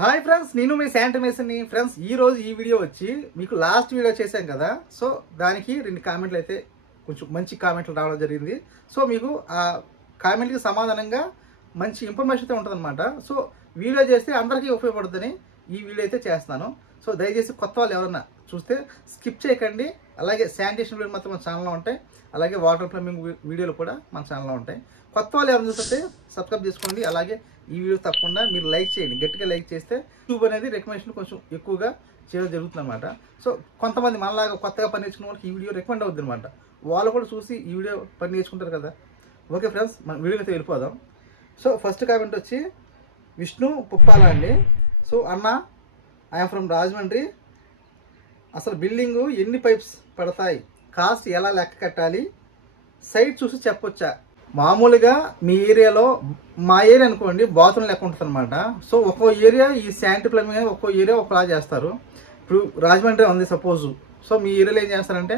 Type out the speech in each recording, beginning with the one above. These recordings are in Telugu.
హాయ్ ఫ్రెండ్స్, నేను మీ శాంటమేసన్ని. ఫ్రెండ్స్, ఈ రోజు ఈ వీడియో వచ్చి మీకు లాస్ట్ వీడియో చేశాం కదా, సో దానికి 2 కామెంట్లు అయితే కొంచెం మంచి కామెంట్లు రావడం జరిగింది. సో మీకు ఆ కామెంట్కి సమాధానంగా మంచి ఇన్ఫర్మేషన్ అయితే ఉంటుందన్నమాట. సో వీడియో చేస్తే అందరికీ ఉపయోగపడుతుందని ఈ వీడియో అయితే చేస్తున్నాను. సో దయచేసి కొత్త వాళ్ళు ఎవరన్నా చూస్తే స్కిప్ చేయకండి. అలాగే శానిటేషన్ వీడియో మాత్రం మన ఛానల్లో ఉంటాయి, అలాగే వాటర్ ప్లంబింగ్ వీడియోలు కూడా మన ఛానల్లో ఉంటాయి. కొత్త వాళ్ళు ఎవరైనా చూస్తే సబ్స్క్రైబ్ చేసుకోండి. అలాగే ఈ వీడియో తప్పకుండా మీరు లైక్ చేయండి. గట్టిగా లైక్ చేస్తే యూట్యూబ్ అనేది రికమెండేషన్ కొంచెం ఎక్కువగా చేయడం జరుగుతుంది అనమాట. సో కొంతమంది మనలాగా కొత్తగా పని నేర్చుకున్న వాళ్ళకి ఈ వీడియో రికమెండ్ అవుతుంది అనమాట. వాళ్ళు కూడా చూసి ఈ వీడియో పని నేర్చుకుంటారు కదా. ఓకే ఫ్రెండ్స్, మన వీడియోకి అయితే వెళ్ళిపోదాం. సో ఫస్ట్ కామెంట్ వచ్చి విష్ణు పుప్పాల అండి. సో అన్న, ఐఎమ్ ఫ్రమ్ రాజమండ్రి. అసలు బిల్డింగు ఎన్ని పైప్స్ పడతాయి, కాస్ట్ ఎలా లెక్క కట్టాలి, సైట్ చూసి చెప్పొచ్చా? మామూలుగా మీ ఏరియాలో, మా ఏరియా అనుకోండి, బాత్రూమ్ లెక్క ఉంటుంది అనమాట. సో ఒక్కో ఏరియా ఈ శానిటరీ ప్లంబింగ్ ఒక్కో ఏరియా ఒకలా చేస్తారు. ఇప్పుడు రాజమండ్రి ఉంది సపోజ్. సో మీ ఏరియాలో ఏం చేస్తారంటే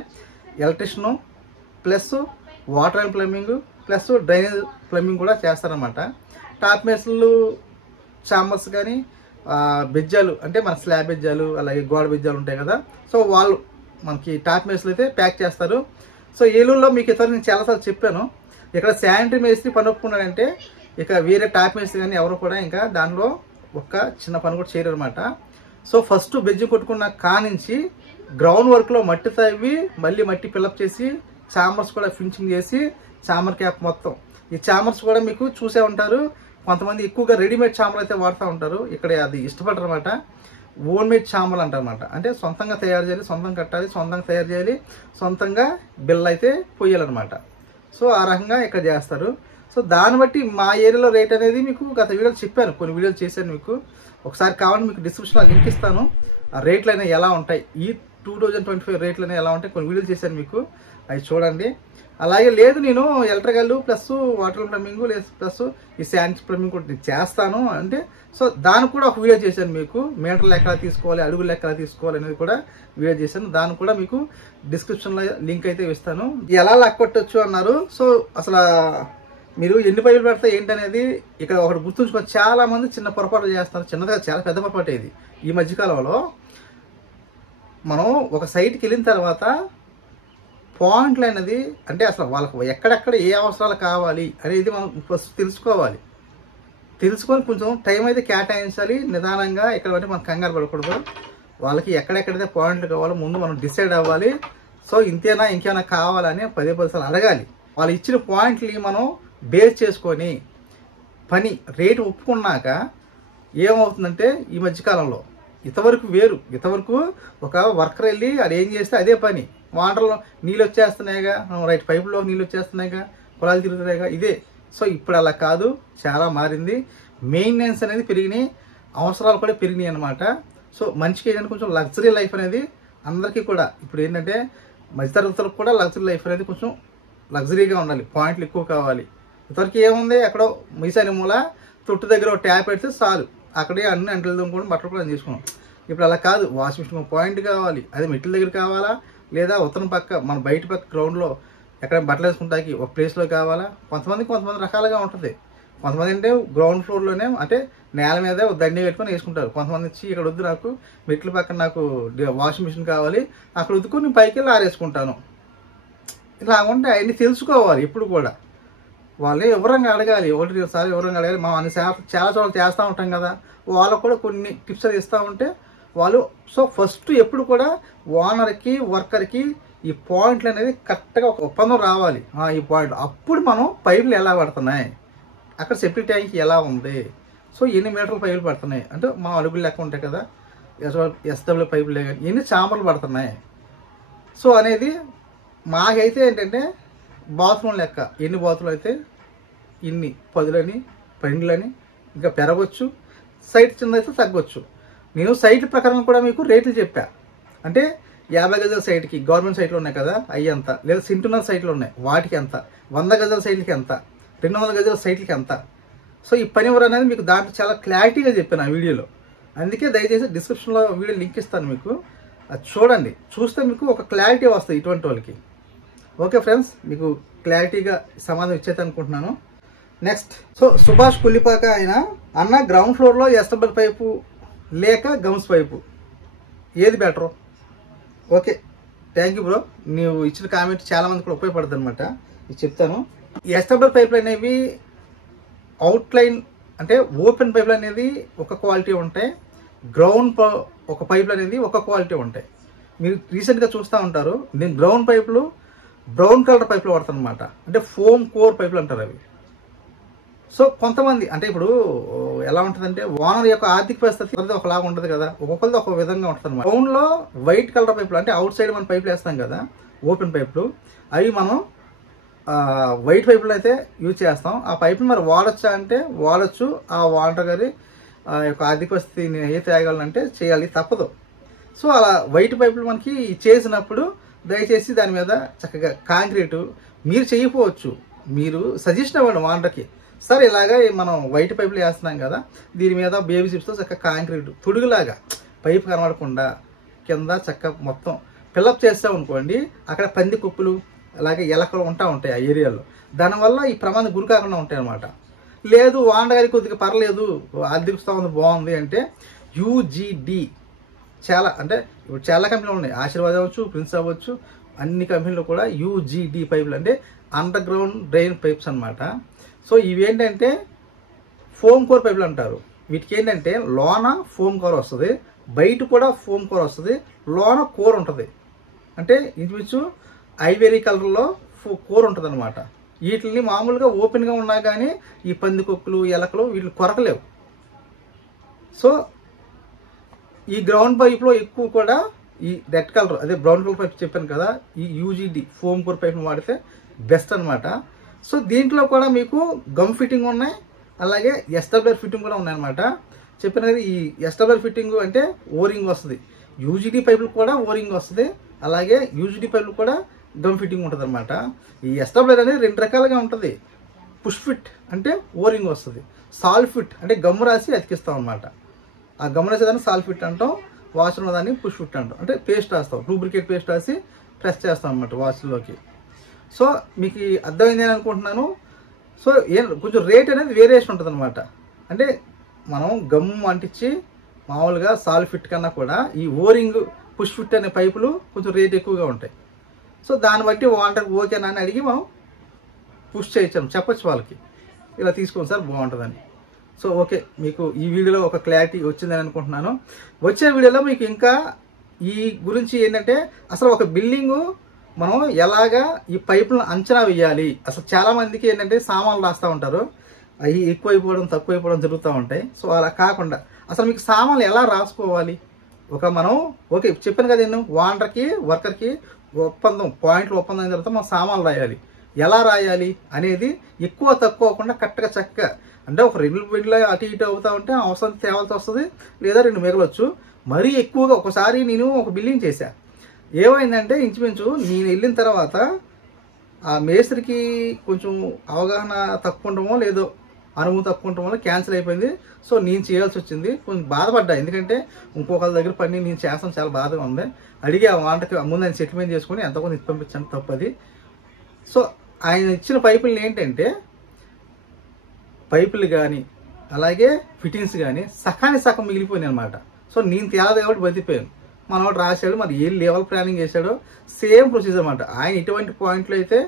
electrician plus water and plumbing plus drainage plumbing కూడా చేస్తారనమాట. టాప్ మేస్లు, చాంబర్స్ కానీ బెజ్జాలు అంటే మన స్లాబ్ బెజ్జాలు, అలాగే గోడ బెజ్జాలు ఉంటాయి కదా. సో వాళ్ళు మనకి టాప్ మేస్లు అయితే ప్యాక్ చేస్తారు. సో ఏలూరులో మీకు ఇతర నేను చాలాసార్లు చెప్పాను, ఇక్కడ శానిటరీ మేస్త్రి పని ఒప్పుకున్నాడంటే ఇక వేరే టాప్ మేస్త్రి కానీ ఎవరు కూడా ఇంకా దానిలో ఒక్క చిన్న పని కూడా చేయరు అనమాట. సో ఫస్ట్ బెజ్జి కొట్టుకున్న కానించి గ్రౌండ్ వర్క్లో మట్టి తవ్వి మళ్ళీ మట్టి ఫిల్అప్ చేసి చాంబర్స్ కూడా ఫినిషింగ్ చేసి చాంబర్ క్యాప్ మొత్తం, ఈ చాంబర్స్ కూడా మీకు చూసే ఉంటారు. కొంతమంది ఎక్కువగా రెడీమేడ్ చాంబర్ అయితే వాడుతూ ఉంటారు. ఇక్కడ అది ఇష్టపడరు అనమాట. ఓన్ మేడ్ చాంబర్లు అంటారనమాట. అంటే సొంతంగా తయారు చేయాలి, సొంతంగా కట్టాలి, సొంతంగా తయారు చేయాలి, సొంతంగా బిల్ అయితే పోయాలన్నమాట. సో ఆ రకంగా ఇక్కడ చేస్తారు. సో దాన్ని బట్టి మా ఏరియాలో రేట్ అనేది మీకు గత వీడియోలు చెప్పాను, కొన్ని వీడియోలు చేశాను మీకు. ఒకసారి కావాలంటే మీకు డిస్క్రిప్షన్లో లింక్ ఇస్తాను. ఆ రేట్లు అనేవి ఎలా ఉంటాయి, ఈ 2025 రేట్లు అనేవి ఎలా ఉంటాయి, కొన్ని వీడియోలు చేశాను మీకు, అవి చూడండి. అలాగే లేదు నేను electrical plus water plumbing plus ఈ శానిటరీ ప్లంబింగ్ కూడా చేస్తాను అంటే, సో దానికి కూడా ఒక వీడియో చేశాను మీకు. మీటర్ లెక్కలా తీసుకోవాలి, అడుగు లెక్కలా తీసుకోవాలి అనేది కూడా వీడియో చేశాను. దానికి కూడా మీకు డిస్క్రిప్షన్లో లింక్ అయితే ఇస్తాను. ఎలా లెక్క కొట్టచ్చు అన్నారు. సో అసలు మీరు ఎన్ని పైపులు పెడితే ఏంటనేది ఇక్కడ ఒకటి గుర్తుంచుకొని చాలా మంది చిన్న పొరపాట్లు చేస్తారు. చిన్నగా చాలా పెద్ద పొరపాటు ఇది. ఈ మధ్యకాలంలో మనం ఒక సైట్కి వెళ్ళిన తర్వాత పాయింట్లు అనేది అంటే అసలు వాళ్ళకి ఎక్కడెక్కడ ఏ అవసరాలు కావాలి అనేది మనం ఫస్ట్ తెలుసుకోవాలి. తెలుసుకొని కొంచెం టైం అయితే కేటాయించాలి నిదానంగా. ఇక్కడ అంటే మనం కంగారు పడకూడదు. వాళ్ళకి ఎక్కడెక్కడైతే పాయింట్లు కావాలో ముందు మనం డిసైడ్ అవ్వాలి. సో ఇంతేనా ఇంకేమైనా కావాలని 10 సార్లు అడగాలి. వాళ్ళు ఇచ్చిన పాయింట్ని మనం బేస్ చేసుకొని పని రేటు ఒప్పుకున్నాక ఏమవుతుందంటే ఈ మధ్యకాలంలో ఇంతవరకు వేరు. ఇంతవరకు ఒక వర్కర్ వెళ్ళి అది ఏం చేస్తే అదే పని. వాటర్లో నీళ్ళు వచ్చేస్తున్నాయిగా, రైట్ పైపులో నీళ్ళు వచ్చేస్తున్నాయిగా, పొలాలు తిరుగుతున్నాయిగా, ఇదే. సో ఇప్పుడు అలా కాదు, చాలా మారింది. మెయింటెనెన్స్ అనేది పెరిగినాయి, అవసరాలు కూడా పెరిగినాయి అనమాట. సో మనిషికి ఏంటంటే కొంచెం లగ్జరీ లైఫ్ అనేది అందరికీ కూడా ఇప్పుడు ఏంటంటే మధ్యతరగతులకు కూడా లగ్జరీ లైఫ్ అనేది కొంచెం లగ్జరీగా ఉండాలి, పాయింట్లు ఎక్కువ కావాలి. ఇంతవరకు ఏముంది, ఎక్కడో మీసాని మూల తొట్టు దగ్గర ఒక ట్యాప్ పెడితే చాలు, అక్కడే అన్ని అంటలు దొంగకుండా బట్టలు కూడా చేసుకున్నాం. ఇప్పుడు అలా కాదు, వాషింగ్ మిషన్ పాయింట్ కావాలి, అది మెట్ల దగ్గర కావాలా, లేదా ఉత్తరం పక్క మన బయట పక్క గ్రౌండ్లో ఎక్కడ బట్టలు వేసుకుంటాకి ఒక ప్లేస్లో కావాలా. కొంతమంది రకాలుగా ఉంటుంది. కొంతమంది అంటే గ్రౌండ్ ఫ్లోర్లోనే అంటే నేల మీద దండి పెట్టుకొని వేసుకుంటారు. కొంతమంది వచ్చి ఇక్కడ వద్దు, నాకు మెట్ల పక్కన నాకు వాషింగ్ మిషన్ కావాలి, అక్కడ వద్దుకొని నేను పైకి వెళ్ళి ఆరేసుకుంటాను. ఇలా ఉంటే అవన్నీ తెలుసుకోవాలి. ఎప్పుడు కూడా వాళ్ళే వివరంగా అడగాలి, 1-2 సార్లు వివరంగా అడగాలి. మనం అన్ని చాలా చోట్ల చేస్తూ ఉంటాం కదా, వాళ్ళకు కూడా కొన్ని టిప్స్ అది ఇస్తూ ఉంటే వాళ్ళు. సో ఫస్ట్ ఎప్పుడు కూడా ఓనర్కి వర్కర్కి ఈ పాయింట్లు అనేది కరెక్ట్గా ఒక ఒప్పందం రావాలి. ఈ పాయింట్ అప్పుడు మనం పైపులు ఎలా పడుతున్నాయి, అక్కడ సెప్టిక్ ట్యాంక్ ఎలా ఉంది, సో ఎన్ని మీటర్ల పైపులు పడుతున్నాయి అంటే మనం అడుగులు లెక్క ఉంటాయి కదా, ఎస్డబ్ల్యూ పైపులు కానీ ఎన్ని చాంబర్లు పడుతున్నాయి. సో అనేది మాకైతే ఏంటంటే బాత్రూమ్ లెక్క, ఎన్ని బాత్రూమ్లు అయితే ఇన్ని 10లని 12లని ఇంకా పెరగవచ్చు, సైట్ చిన్నదైతే తగ్గొచ్చు. నేను సైట్ ప్రకారం కూడా మీకు రేట్లు చెప్పా. అంటే 50 గజాల సైట్కి గవర్నమెంట్ సైట్లు ఉన్నాయి కదా, అవి ఎంత, లేదా సెంటున్నర సైట్లు ఉన్నాయి వాటికి ఎంత, 100 గజాల సైట్లకి ఎంత, 200 గజాల సైట్లకి ఎంత. సో ఈ పని ఎవరు అనేది మీకు దాంట్లో చాలా క్లారిటీగా చెప్పాను ఆ వీడియోలో. అందుకే దయచేసి డిస్క్రిప్షన్లో వీడియో లింక్ ఇస్తాను మీకు, అది చూడండి. చూస్తే మీకు ఒక క్లారిటీ వస్తుంది ఇటువంటి వాళ్ళకి. ఓకే ఫ్రెండ్స్, మీకు క్లారిటీగా సమాధానం ఇచ్చేది అనుకుంటున్నాను. నెక్స్ట్, సో సుభాష్ కుల్లిపాక ఆయన అన్న గ్రౌండ్ ఫ్లోర్లో ఎస్డబ్ల్యూ పైపు లేక గమ్స్ పైపు, ఏది better? Okay, thank you bro. నువ్వు ఇచ్చిన కామెంట్ చాలా మంది కూడా ఉపయోగపడుతుంది అనమాట. ఇది చెప్తాను. ఎస్టబ్ల్యూఆర్ పైపులు అనేవి అవుట్లైన్ అంటే ఓపెన్ పైపులు అనేది ఒక క్వాలిటీ ఉంటాయి, గ్రౌండ్ ఒక పైపులు అనేది ఒక క్వాలిటీ ఉంటాయి. మీరు రీసెంట్గా చూస్తూ ఉంటారు, నేను గ్రౌండ్ పైపులు బ్రౌన్ కలర్ పైపులు వాడతాను అనమాట. అంటే ఫోమ్ కోర్ పైపులు అంటారు అవి. సో కొంతమంది అంటే ఇప్పుడు ఎలా ఉంటుందంటే ఓనర్ యొక్క ఆర్థిక పరిస్థితి ఒకలాగా ఉంటుంది కదా, ఒక్కొక్కరిది ఒక విధంగా ఉంటుంది అనమాట. గ్రౌండ్లో వైట్ కలర్ పైపులు అంటే అవుట్ సైడ్ మనం పైపులు వేస్తాం కదా, ఓపెన్ పైపులు, అవి మనం వైట్ పైపులు అయితే యూజ్ చేస్తాం. ఆ పైపులు మరి వాడచ్చా అంటే వాడచ్చు. ఆ వాటర్ గారి యొక్క ఆర్థిక పరిస్థితి నేను ఏ తేగలనంటే చేయాలి, తప్పదు. సో అలా వైట్ పైపులు మనకి చేసినప్పుడు దయచేసి దాని మీద చక్కగా కాంక్రీటు మీరు చేయకపోవచ్చు, మీరు సజెషన్ ఇవ్వండి వాంటర్కి, సార్ ఇలాగా మనం వైట్ పైపులు వేస్తున్నాం కదా, దీని మీద బేబీ చిప్స్తో చక్కగా కాంక్రీట్ తొడుగులాగా పైపు కనబడకుండా కింద చక్కగా మొత్తం ఫిల్అప్ చేస్తాం అనుకోండి, అక్కడ పంది కుప్పులు అలాగే ఎలకలు ఉంటాయి ఆ ఏరియాలో. దానివల్ల ఈ ప్రమాదం గురి కాకుండా ఉంటాయి అన్నమాట. లేదు వాండగారి కొద్దిగా పర్లేదు, ఆర్థిక స్థానం బాగుంది అంటే యూజీడీ చాలా అంటే ఇప్పుడు చాలా కంపెనీలు ఉన్నాయి, ఆశీర్వాద్ అవ్వచ్చు, ప్రిన్స్ అవ్వచ్చు, అన్ని కంపెనీలు కూడా యూజీడీ పైపులు అంటే అండర్ గ్రౌండ్ డ్రైన్ పైప్స్ అనమాట. సో ఇవేంటంటే ఫోమ్ కోర్ పైపులు అంటారు. వీటికి ఏంటంటే లోన ఫోమ్ కోర్ వస్తుంది, బయట కూడా ఫోమ్ కోర్ వస్తుంది, లోన కోర్ ఉంటుంది. అంటే ఇంచుమించు ఐవరీ కలర్లో కోర్ ఉంటుంది అనమాట. వీటిని మామూలుగా ఓపెన్గా ఉన్నా కానీ ఈ పందికొక్కులు ఎలకలు వీటిని కొరకలేవు. సో ఈ గ్రౌండ్ పైప్లో ఎక్కువ కూడా ఈ రెడ్ కలర్ అదే బ్రౌన్ కలర్ పైప్ చెప్పాను కదా, ఈ యూజీడీ ఫోమ్ కోర్ పైప్ని వాడితే బెస్ట్ అనమాట. సో దీంట్లో కూడా మీకు గమ్ ఫిట్టింగ్ ఉన్నాయి, అలాగే ఎస్డబ్ల్యూఆర్ ఫిట్టింగ్ కూడా ఉన్నాయన్నమాట. చెప్పిన కదా ఈ ఎస్డబ్ల్యూఆర్ ఫిట్టింగ్ అంటే ఓరింగ్ వస్తుంది, యూజీడీ పైపులు కూడా ఓరింగ్ వస్తుంది, అలాగే యూజీడీ పైపులు కూడా గమ్ ఫిట్టింగ్ ఉంటుంది అనమాట. ఈ ఎస్డబ్ల్యూఆర్ అనేది రెండు రకాలుగా ఉంటుంది. పుష్ ఫిట్ అంటే ఓరింగ్ వస్తుంది, సాల్ ఫిట్ అంటే గమ్ము రాసి అతికిస్తాం అనమాట. ఆ గమ్ము రాసేదాన్ని సాల్ ఫిట్ అంటాం, వాచ్ ఉన్నదాన్ని పుష్ ఫిట్ అంటాం. అంటే పేస్ట్ రాస్తాం, లూబ్రికేట్ పేస్ట్ రాసి ప్రెస్ చేస్తాం అనమాట వాచ్లోకి. సో మీకు అర్థమైంది అని అనుకుంటున్నాను. సో కొంచెం రేట్ అనేది వేరియేషన్ ఉంటుంది అనమాట. అంటే మనం గమ్ము అంటించి మామూలుగా సాల్ ఫిట్ కన్నా కూడా ఈ ఓరింగ్ పుష్ ఫిట్ అనే పైపులు కొంచెం రేట్ ఎక్కువగా ఉంటాయి. సో దాన్ని బట్టి వాటర్ ఓకేనా అని అడిగి మనం పుష్ చేయొచ్చాము, చెప్పొచ్చు వాళ్ళకి ఇలా తీసుకోండి సార్ బాగుంటుందని. సో ఓకే, మీకు ఈ వీడియోలో ఒక క్లారిటీ వచ్చిందని అనుకుంటున్నాను. వచ్చే వీడియోలో మీకు ఇంకా ఈ గురించి ఏంటంటే అసలు ఒక బిల్డింగు మనం ఎలాగా ఈ పైపులను అంచనా వేయాలి. అసలు చాలామందికి ఏంటంటే సామాన్లు రాస్తూ ఉంటారు, అవి ఎక్కువైపోవడం తక్కువైపోవడం జరుగుతూ ఉంటాయి. సో అలా కాకుండా అసలు మీకు సామాన్లు ఎలా రాసుకోవాలి, మనం ఓకే చెప్పాను కదా, నేను వాండర్కి వర్కర్కి ఒప్పందం పాయింట్లు ఒప్పందం అయిన తర్వాత మనం సామాన్లు రాయాలి. ఎలా రాయాలి అనేది ఎక్కువ తక్కువ అవ్వకుండా కరెక్ట్గా చక్కగా, అంటే ఒక 2 బిల్లు అటు ఇటు అవుతూ ఉంటే అవసరం తేవాల్సి వస్తుంది, లేదా 2 మిగలొచ్చు. మరీ ఎక్కువగా ఒకసారి నేను ఒక బిల్డింగ్ చేశా, ఏమైందంటే ఇంచుమించు నేను వెళ్ళిన తర్వాత ఆ మేస్త్రికి కొంచెం అవగాహన తక్కువ ఉండమో లేదో అనుభవం తక్కువ ఉండటం వల్ల క్యాన్సిల్ అయిపోయింది. సో నేను చేయాల్సి వచ్చింది, కొంచెం బాధపడ్డా, ఎందుకంటే ఇంకొకరి దగ్గర పని నేను చేస్తాను చాలా బాధగా ఉంది. అడిగి ఆ వాంటకి ముందు ఆయన సెటిల్మెంట్ చేసుకుని ఎంత కొంత ఇచ్చి పంపించాను, తప్పది. సో ఆయన ఇచ్చిన పైపులు ఏంటంటే పైపులు కానీ అలాగే ఫిట్టింగ్స్ కానీ సకానికి సగం మిగిలిపోయినాయి అనమాట. సో నేను తేలదు కాబట్టి బతికిపోయాను. మనవాడు రాశాడు, మరి ఏ లెవెల్ ప్లానింగ్ చేశాడో సేమ్ ప్రొసీజర్ అనమాట. ఆయన ఎటువంటి పాయింట్లు అయితే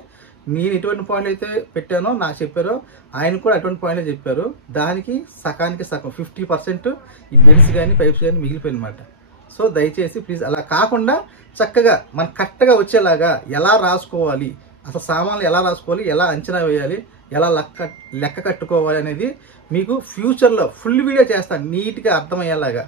నేను ఎటువంటి పాయింట్లు అయితే పెట్టానో నాకు చెప్పారో ఆయన కూడా అటువంటి పాయింట్లు చెప్పారు. దానికి సకానికి సగం 50% ఈ బెల్స్ కానీ పైప్స్ కానీ మిగిలిపోయింది అనమాట. సో దయచేసి ప్లీజ్ అలా కాకుండా చక్కగా మన కరెక్ట్గా వచ్చేలాగా ఎలా రాసుకోవాలి, అసలు సామాన్లు ఎలా రాసుకోవాలి, ఎలా అంచనా వేయాలి, ఎలా లెక్క కట్టుకోవాలి అనేది మీకు ఫ్యూచర్లో ఫుల్ వీడియో చేస్తాను నీట్గా అర్థమయ్యేలాగా.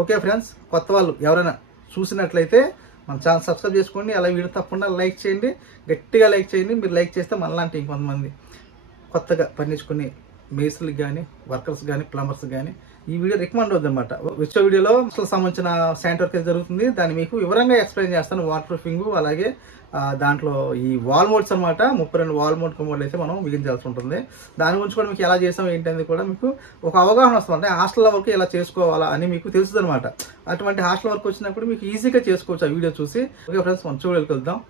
ఓకే ఫ్రెండ్స్, కొత్త వాళ్ళు ఎవరైనా చూసినట్లయితే మన ఛానల్ సబ్స్క్రైబ్ చేసుకోండి, అలా వీడియో తప్పకుండా లైక్ చేయండి, గట్టిగా లైక్ చేయండి. మీరు లైక్ చేస్తే మనలాంటి ఇంకొంతమంది కొత్తగా పనిచేసుకునే మేస్త్రులకు కానీ వర్కర్స్ కానీ ప్లంబర్స్ కానీ ఈ వీడియో రికమెండ్ అవుతుంది అనమాట. వచ్చే వీడియోలో సంబంధించిన శానిటరీ వర్క్ జరుగుతుంది, దాన్ని మీకు వివరంగా ఎక్స్ప్లెయిన్ చేస్తాను. వాటర్ ప్రూఫింగ్ అలాగే దాంట్లో ఈ వాల్ మోడ్స్ అనమాట, 32 వాల్ మోడ్ కమోడ్లు అయితే మనం బిగించాల్సి ఉంటుంది. దాని గురించి కూడా మీకు ఎలా చేసాం ఏంటనేది కూడా మీకు ఒక అవగాహన వస్తుంది. అంటే హాస్టల్ వరకు ఎలా చేసుకోవాలా అని మీకు తెలుస్తుంది అనమాట. అటువంటి హాస్టల్ వరకు వచ్చినప్పుడు మీకు ఈజీగా చేసుకోవచ్చు ఆ వీడియో చూసి. ఓకే ఫ్రెండ్స్, మనం చూడగలుగుతాం.